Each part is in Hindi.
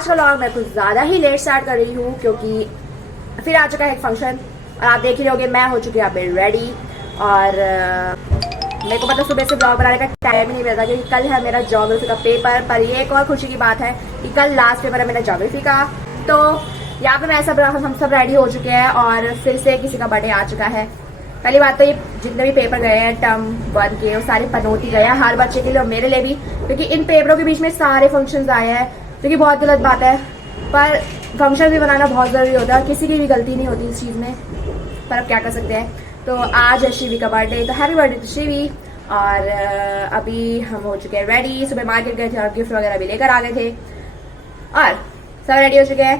आज का व्लॉग मैं कुछ ज़्यादा ही लेट स्टार्ट कर रही हूँ क्योंकि फिर आ चुका है एक फंक्शन और आप देख ही रहोगे मैं हो चुकी हूँ यहाँ पे रेडी। और मेरे को मतलब सुबह से ब्लॉग बनाने का टाइम ही नहीं मिलता क्योंकि कल है मेरा ज्योग्राफी का पेपर। पर ये एक और खुशी की बात है कि कल लास्ट पेपर है मेरा ज्योग्राफी का। तो यहाँ पे मैं सब हम सब रेडी हो चुके हैं और फिर से किसी का बर्थडे आ चुका है। पहली बात तो ये जितने भी पेपर गए हैं टर्म 1 के वो सारे पनौती गए हैं हर बच्चे के लिए और मेरे लिए भी, क्योंकि इन पेपरों के बीच में सारे फंक्शंस आए हैं जो कि बहुत गलत बात है। पर फंक्शन भी बनाना बहुत ज़रूरी होता है, किसी की भी गलती नहीं होती इस चीज़ में, पर अब क्या कर सकते हैं। तो आज है शिवी का बर्थडे, तो हैप्पी बर्थडे टू शिवी। और अभी हम हो चुके हैं रेडी, सुबह मार्केट गए थे और गिफ्ट वगैरह भी लेकर आ गए थे और सब रेडी हो चुके हैं।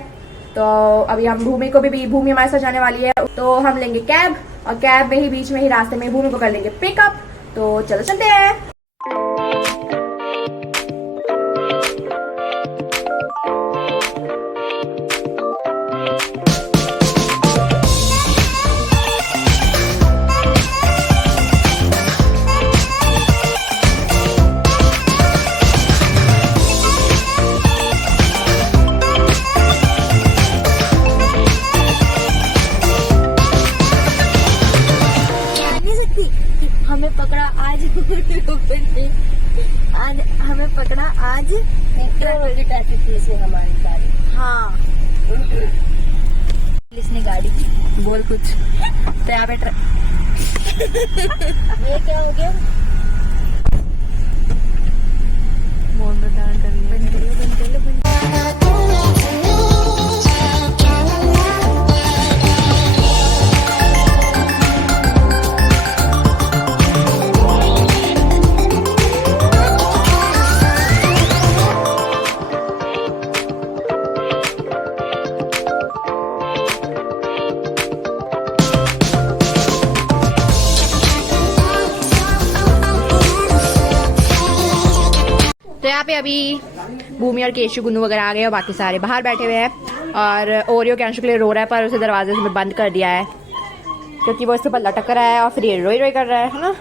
तो अभी हम भूमि को भी भूमि हमारे साथ जाने वाली है, तो हम लेंगे कैब और कैब में ही बीच में ही रास्ते में भूमि को कर लेंगे पिकअप। तो चलो चलते हैं। हमें पकड़ा आज हमें पकड़ा आज ट्रैफिक पुलिस ने हमारी गाड़ी। हाँ पुलिस ने गाड़ी बोल कुछ तो यहाँ पे ये क्या हो गया? तो यहाँ पे अभी भूमि और केशु गुन्नू वगैरह आ गए और बाकी सारे बाहर बैठे हुए हैं और ओरियो कैंशु के लिए रो रहा है पर उसे दरवाजे से बंद कर दिया है क्योंकि वो इसके ऊपर लटक रहा है और फिर ये रोई रोई कर रहा है ना।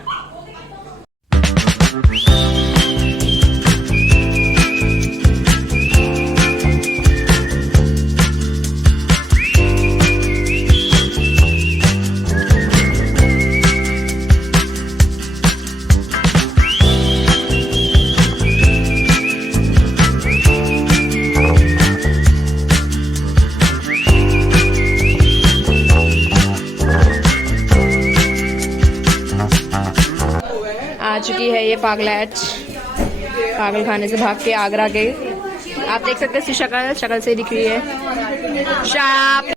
आ चुकी है ये पागलैच, पागल खाने से भाग के आगरा गई। आप देख सकते हैं इसकी शक्ल से दिख रही है। शाप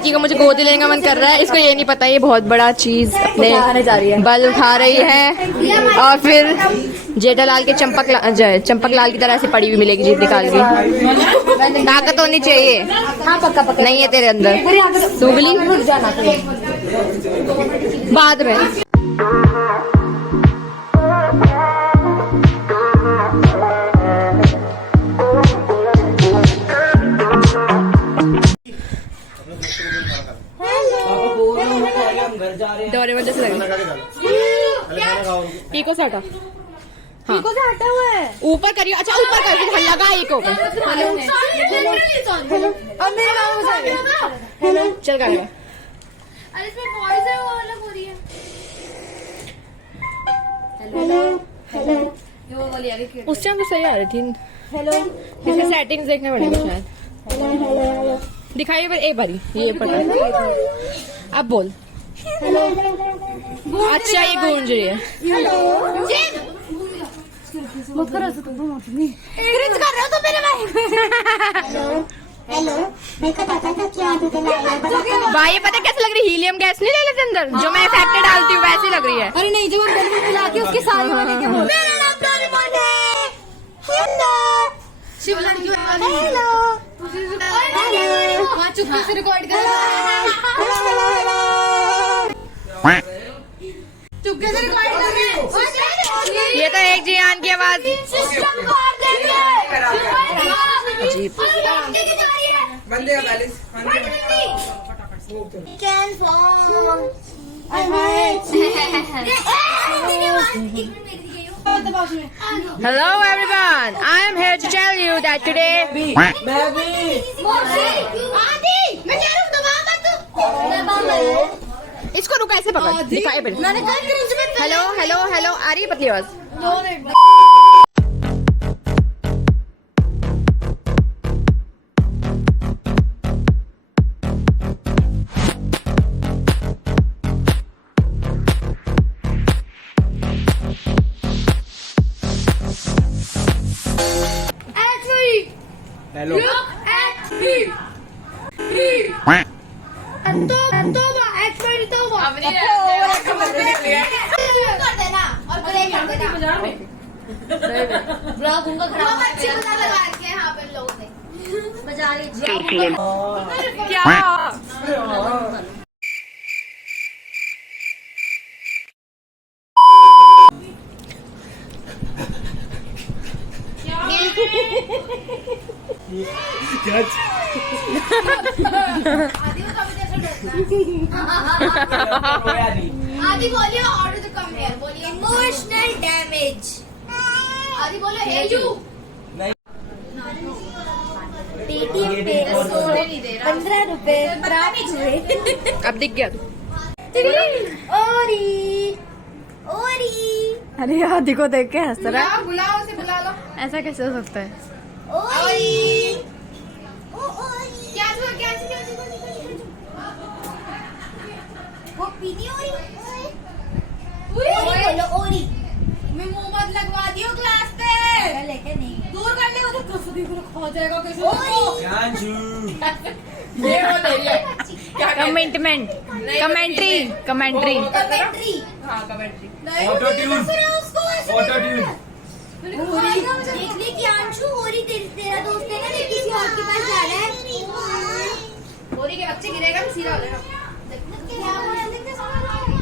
लड़की को मुझे गोद लेने का मन कर रहा है, इसको ये नहीं पता ये बहुत बड़ा चीज उठाने जा रही है। बल उठा रही है और फिर जेठालाल के चंपक लाल की तरह से पड़ी हुई मिलेगी जीत निकाल के। ताकत होनी चाहिए। हाँ पक्का पक्का नहीं है तेरे अंदर सुगली, रुक जाना बाद में। डोरेमोन जैसे लग रहा है। इको से हटा। हाँ इको से हटा हुआ है। ऊपर करियो। अच्छा ऊपर कर लगा इको पे। अब मेरे नाम हेलो चल गाएगा। अरे इसमें वॉइस है वो अलग हो रही है। उस टाइम तो सही आ रही थी। हेलो इसके सेटिंग्स देखने पड़ेंगे शायद। दिखाइए पर एक बारी ये पता। अब बोल। अच्छा ये गूंज रही है। मत करो ऐसे तुम क्रिंज कर रहे हो तो मेरे भाई। हेलो मेरे को पता था क्या भाई ये पता कैसे लग रही है? हीलियम गैस नहीं ले लेते अंदर जो मैं इफेक्ट डालती हूँ वैसी लग रही है। अरे नहीं जब हम गले में मिला के उसके सारे वाले के बोल मेरा नाम डोरेमोन है। हेलो शिव लड़की हेलो वहाँ चुपके से रिकॉर्ड कर चुपके से रिकॉर्ड कर रहे हैं। ये तो एक जियान की आवाज। सिस्टम को और देंगे। बंदे का balance Hello everyone, I am here to tell you that today मैं भी आदि मैं कह रहा हूँ दबा मत। इसको रुका ऐसे पकड़ दिखाए पहले। मैंने कहा क्रिंज में हेलो हेलो हेलो आ रही है पतली आवाज। हेलो कर देना और प्ले कर देना। ब्लॉग उनका बहुत अच्छे बजा लगा रखे हैं यहाँ पे लोगों ने। बजा रही क्या आदि बोलिए ऑर्डर टू कम हियर बोलिए इमोशनल डैमेज। आदि बोलो हे यू। पेटीएम पे 15 रुपए प्राप्त हुए। अब दिख गया तू। ओरी ओरी अरे आदि को देख के हंस रहा है। बुलाओ उसे बुला लो। ऐसा कैसे हो सकता है? ओरी क्या हुआ क्या वो पीनी ओरी बोलो ओरी। मैं मुंह मत लगवा दियो क्लास पे। लेके नहीं दूर कर ले वो तो कसदी को खा जाएगा कैसे ये हो रही है कमेंटमेंट कमेंट्री कमेंट्री कमेंट्री। हाँ कमेंट्री। ऑटो ट्यून देख ले कि अंशु ओरी तेरा दोस्त है ना लेकिन किसी और के पास जा रहा है। ओरी के बच्चे गिरेगा भी सीधा हो जाएगा।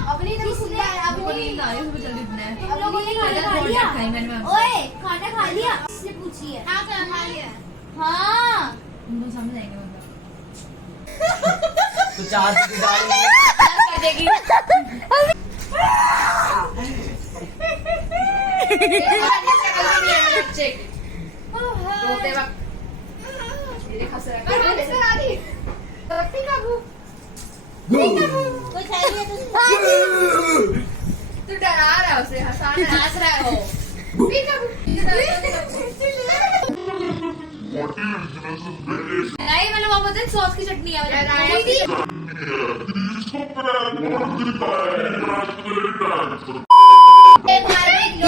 अपनी नींद आ रही है जल्दी उठना है। अब लोगों ने खाना खा लिया। ओए खाना खा लिया इससे पूछिए। हाँ खा लिया। हाँ उनको समझ आएंगे तो चार की दाल कर देगी। रोते वक्त मेरे खस रहा तू डरा रहा है उसे हंस रहा है वो। नहीं मतलब वो बोलते सॉस की चटनी है।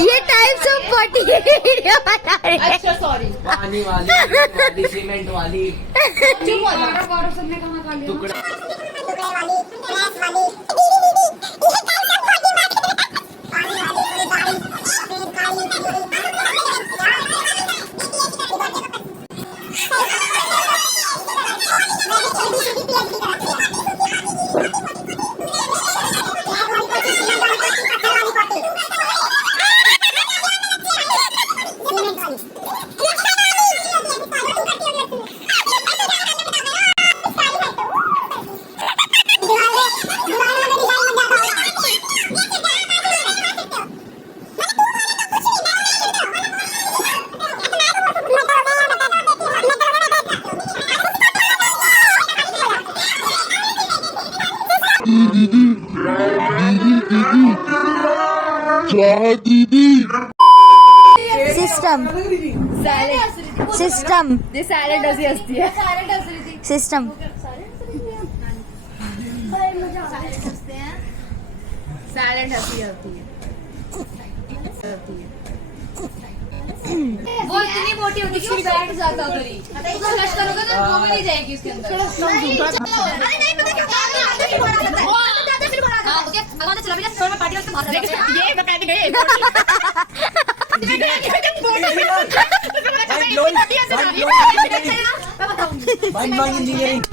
ये टाइप्स ऑफ पॉटी वीडियो बना रहे हैं। अच्छा सॉरी। पानी वाली सीमेंट वाली टुकड़ा सिस्टम सिस्टम ये सैलेड ऐसी हंसती है। सिस्टम सैलेड हंसी होती है। वो इतनी मोटी होती है कि बैठ जाता करी उसको फ्लश करोगे तो वो भी नहीं जाएगी उसके अंदर। अरे नहीं पता क्यों चला भी ना पार्टी वक्त बहुत ये बता के गए। इंजीनियरिंग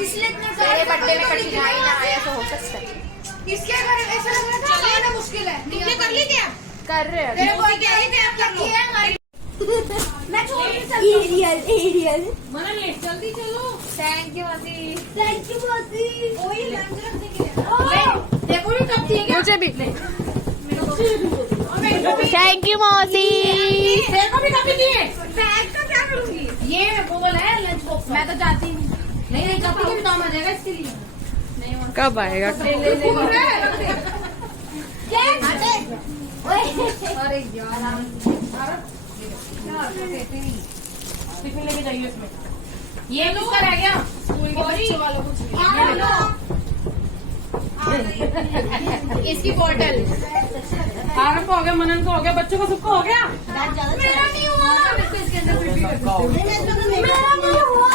इसलिए बर्थडे में कभी ना आया तो हो सकता है। इसके घर ऐसा लग रहा था आना मुश्किल है। तुमने कर ली क्या? कर रहे हैं। तेरे को क्या ही आप कर ली है हमारी। मैं छोड़ नहीं सकती। एरियल मना ले जल्दी चलो। थैंक यू मासी। ओए लंच रख देंगे। देखो ये कब ठीक है। मुझे भी थैंक यू मौसी। तेरे को भी कभी दिए। बैग का क्या करूंगी? ये गूगल है लंच बॉक्स। मैं तो जाती नहीं कभी भी काम आ जाएगा इसके लिए। कब आएगा? अरे यार टिफिन लेके जाइए इसमें। ये किसका रह गया? स्कूल के बच्चों वालों को इसकी बोतल। आरम को हो गया, मनन को हो गया, बच्चों को सबको हो गया। मेरा नहीं हुआ।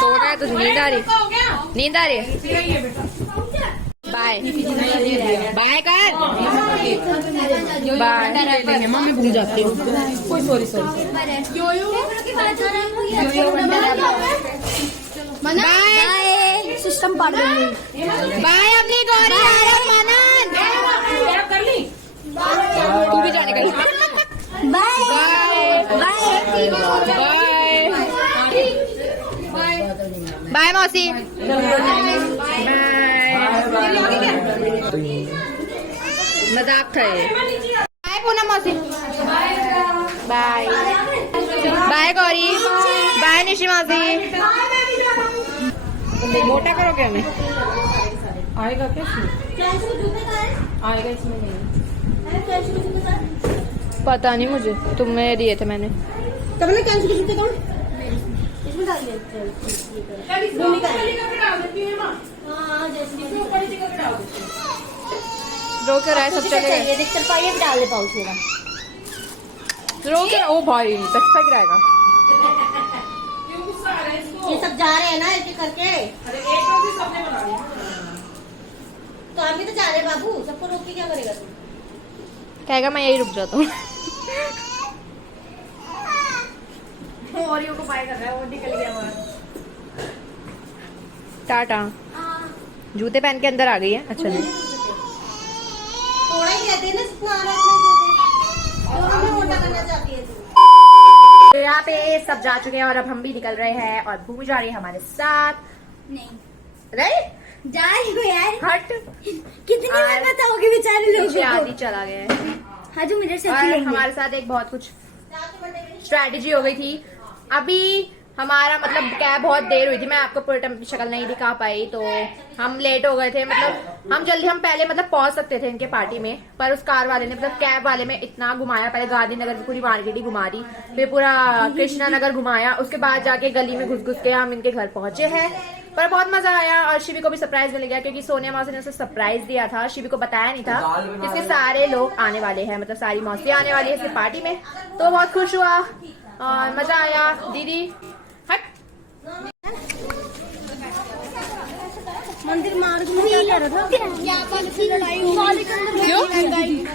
सो रहा है तो नींद आ रही। हो गया। नींद आ रही है। ये बेटा बाय बाय कर बाय। मम्मी भूल जाती हूँ। कोई सॉरी बाय सिस्टम पार देंगे। बाय अपनी गौरी आरम मनन। कर ली। तू भी जाने का। बाय बाय बाय मौसी। मजाक था ये। बाय पूनम मौसी। Bye bye Gauri. Bye Nishi मौसी। मोटा करोगे हमें? आएगा क्या? आएगा इसमें नहीं। पता नहीं मुझे, तुम्हें दिए थे मैंने। तब ना कैंसिल के जूते कौन? इसमें डाल दिया। भूमिका रो के रहा है सब चलेगा। ये देख चल पाइए डाल दे पाउच मेरा। रो के ओ भाई तक गिराएगा। ये सब जा रहे हैं ना एक एक करके। अरे एक रोटी सबने बना ली। तो आप भी तो जा रहे हैं बाबू, सबको रोक के क्या करेगा तू? कहेगा मैं यही रुक जाता हूँ। ओरियो को बाय कर रहा है, वो निकल गया बाहर। टाटा। जूते पहन के अंदर आ गई है। अच्छा नहीं थोड़ा ही कहते हैं ना जितना आ रहा है उतना ही देते हैं। और हमें मोटा करना चाहती है तू। यहाँ पे सब जा चुके हैं और अब हम भी निकल रहे हैं और भूमि जा रही है हमारे साथ। नहीं राइट, जा रही हो यार। हट, कितनी बार बताओगे बेचारे लोगों पीछे आदि को। चला गया है। हाँ जो मेरे से और हमारे साथ एक बहुत कुछ स्ट्रैटेजी हो गई थी। अभी हमारा मतलब कैब बहुत देर हुई थी, मैं आपको पूरे टाइम की शक्ल नहीं दिखा पाई, तो हम लेट हो गए थे। मतलब हम पहले मतलब पहुंच सकते थे इनके पार्टी में, पर उस कार वाले ने मतलब कैब वाले में इतना घुमाया। पहले गांधीनगर की पूरी मार्केट ही घुमा दी, फिर पूरा कृष्णा नगर घुमाया, उसके बाद जाके गली में घुस घुस के हम इनके घर पहुंचे हैं। पर बहुत मजा आया और शिवी को भी सरप्राइज मिल गया, क्योंकि सोनिया मौसी ने उसे सरप्राइज दिया था। शिवी को बताया नहीं था कि इसके सारे लोग आने वाले हैं, मतलब सारी मौसी आने वाली है इसकी पार्टी में। तो बहुत खुश हुआ और मजा आया। दीदी हट, मंदिर मार्ग में क्या कर रहा था? क्यों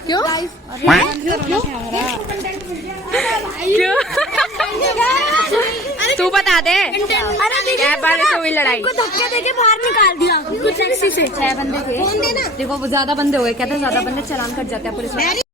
क्यों क्यों तू बता दे। कैब वाले से हुई लड़ाई, धक्के देके बाहर निकाल दिया कुछ टैक्सी से। 6 बंदे थे। देखो वो ज्यादा बंदे हो गए, कहते हैं ज्यादा बंदे चालान कट जाते हैं पुलिस वाले।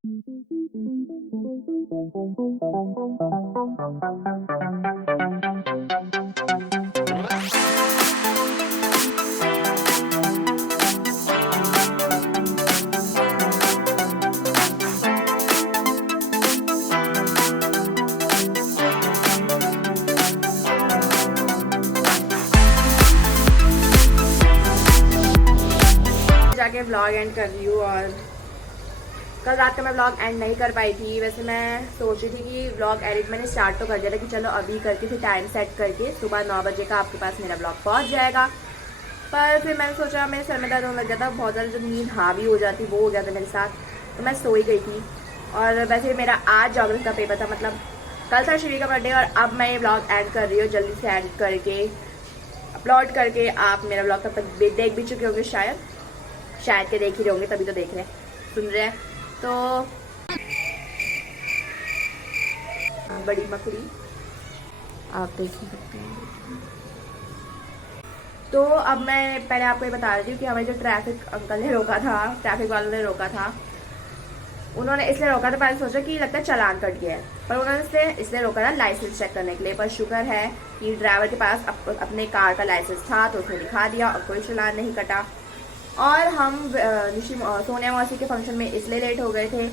जाके व्लॉग एंड कर रही हूँ। और कल रात को मैं व्लॉग एंड नहीं कर पाई थी। वैसे मैं सोच रही थी कि व्लॉग एडिट मैंने स्टार्ट तो कर दिया था कि चलो अभी करके फिर टाइम सेट करके सुबह 9 बजे का आपके पास मेरा व्लॉग पहुंच जाएगा। पर फिर मैंने सोचा मेरे सर में दर्द होने लग गया था, बहुत ज़्यादा जब नींद हावी हो जाती वो हो गया था मेरे साथ, तो मैं सो ही गई थी। और वैसे मेरा आज ज्योग्राफी का पेपर था, मतलब कल था शिवी का बर्थडे। और अब मैं ये व्लॉग एंड कर रही हूँ, जल्दी से एंड करके अपलोड करके आप मेरा व्लॉग तब तक देख भी चुके होंगे, शायद के देख ही रहे होंगे, तभी तो देख रहे हैं, सुन रहे हैं। तो बड़ी मकड़ी आप देख सकते हैं। तो अब मैं पहले आपको ये बता रही हूँ कि हमें जो ट्रैफिक अंकल ने रोका था, ट्रैफिक वालों ने रोका था, उन्होंने इसलिए रोका था, पहले सोचा कि लगता है चालान कट गया है, पर उन्होंने इसलिए रोका था लाइसेंस चेक करने के लिए। पर शुक्र है कि ड्राइवर के पास अपने कार का लाइसेंस था, तो उसने दिखा दिया और कोई चालान नहीं कटा। और हम सोनिया मौसी के फंक्शन में इसलिए लेट हो गए थे,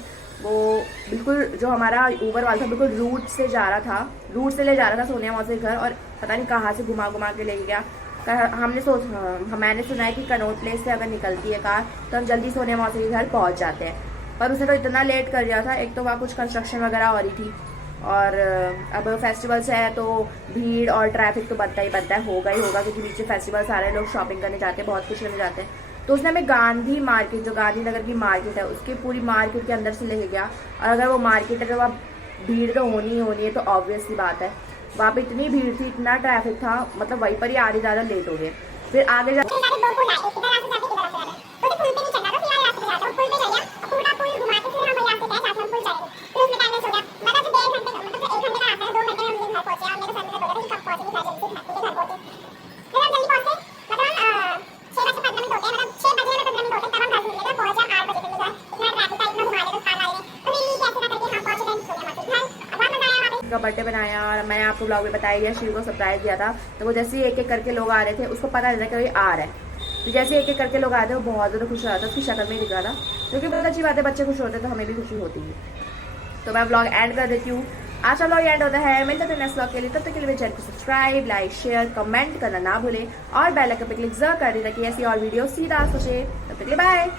वो बिल्कुल जो हमारा ऊबर वाला था बिल्कुल रूट से ले जा रहा था सोनिया मौसी के घर, और पता नहीं कहाँ से घुमा के ले गया। मैंने सुना है कि कनॉट प्लेस से अगर निकलती है कार तो हम जल्दी सोनिया मौसी के घर पहुँच जाते हैं, पर उसने तो इतना लेट कर दिया था। एक तो वहाँ कुछ कंस्ट्रक्शन वगैरह हो रही थी, और अब फेस्टिवल्स है तो भीड़ और ट्रैफिक तो बनता ही होगा ही होगा, क्योंकि बीच में फेस्टिवल सारे लोग शॉपिंग करने जाते हैं, बहुत कुछ करने जाते हैं। तो उसने हमें गांधी मार्केट, जो गांधीनगर की मार्केट है, उसकी पूरी मार्केट के अंदर से लेके गया। और अगर वो मार्केट है तो वहाँ भीड़ तो होनी ही होनी है, तो ऑब्वियस सी बात है वहाँ पे इतनी भीड़ थी, इतना ट्रैफिक था, मतलब वहीं पर ही आधे ज़्यादा लेट हो गए। फिर आगे जा का बर्थडे बनाया, और मैंने आपको ब्लॉग में बताया गया, शिव को सरप्राइज दिया था। तो वो जैसे ही एक एक करके लोग आ रहे थे, उसको पता नहीं था कि आ रहा है, तो जैसे एक एक करके लोग आए थे वो बहुत ज़्यादा खुश हो रहा था, उसकी शक्ल में ही दिख रहा था, क्योंकि बहुत अच्छी बात है, बच्चे खुश होते हैं तो हमें भी खुशी होती है। तो मैं ब्लॉग एंड कर देती हूँ, आज का ब्लॉग एंड होता है। मिलते हैं नेक्स्ट ब्लॉग के लिए, तब तक के लिए मेरे चैनल को सब्सक्राइब, लाइक, शेयर, कमेंट करना ना भूलें, और बेल आइकन पे क्लिक जरूर कर दें ताकि ऐसी और वीडियो सीधा सोचे। तब तक के लिए बाय।